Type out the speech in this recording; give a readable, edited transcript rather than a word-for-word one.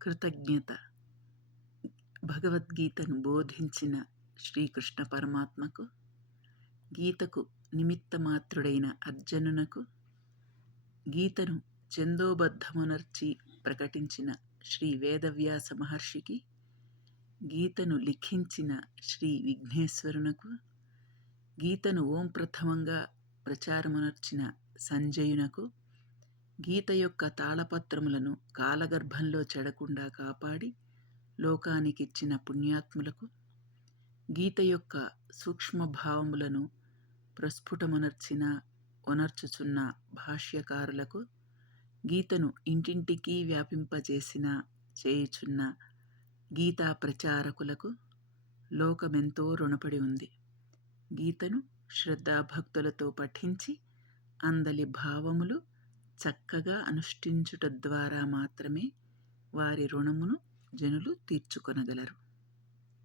కృతజ్ఞత. భగవద్గీతను బోధించిన శ్రీకృష్ణ పరమాత్మకు, గీతకు నిమిత్తమాత్రుడైన అర్జునునకు, గీతను ఛందోబద్ధమునర్చి ప్రకటించిన శ్రీ వేదవ్యాస మహర్షికి, గీతను లిఖించిన శ్రీ విఘ్నేశ్వరునకు, గీతను ఓం ప్రథమంగా ప్రచారమునర్చిన సంజయునకు, గీత యొక్క తాళపత్రములను కాలగర్భంలో చెడకుండా కాపాడి లోకానికిచ్చిన పుణ్యాత్ములకు, గీత యొక్క సూక్ష్మభావములను ప్రస్ఫుటమునర్చిన ఒనర్చుచున్న భాష్యకారులకు, గీతను ఇంటింటికి వ్యాపింపజేసిన చేయుచున్న గీతా ప్రచారకులకు లోకమెంతో రుణపడి ఉంది. గీతను శ్రద్ధాభక్తులతో పఠించి అందలి భావములు చక్కగా అనుష్ఠించుట ద్వారా మాత్రమే వారి రుణమును జనులు తీర్చుకొనగలరు.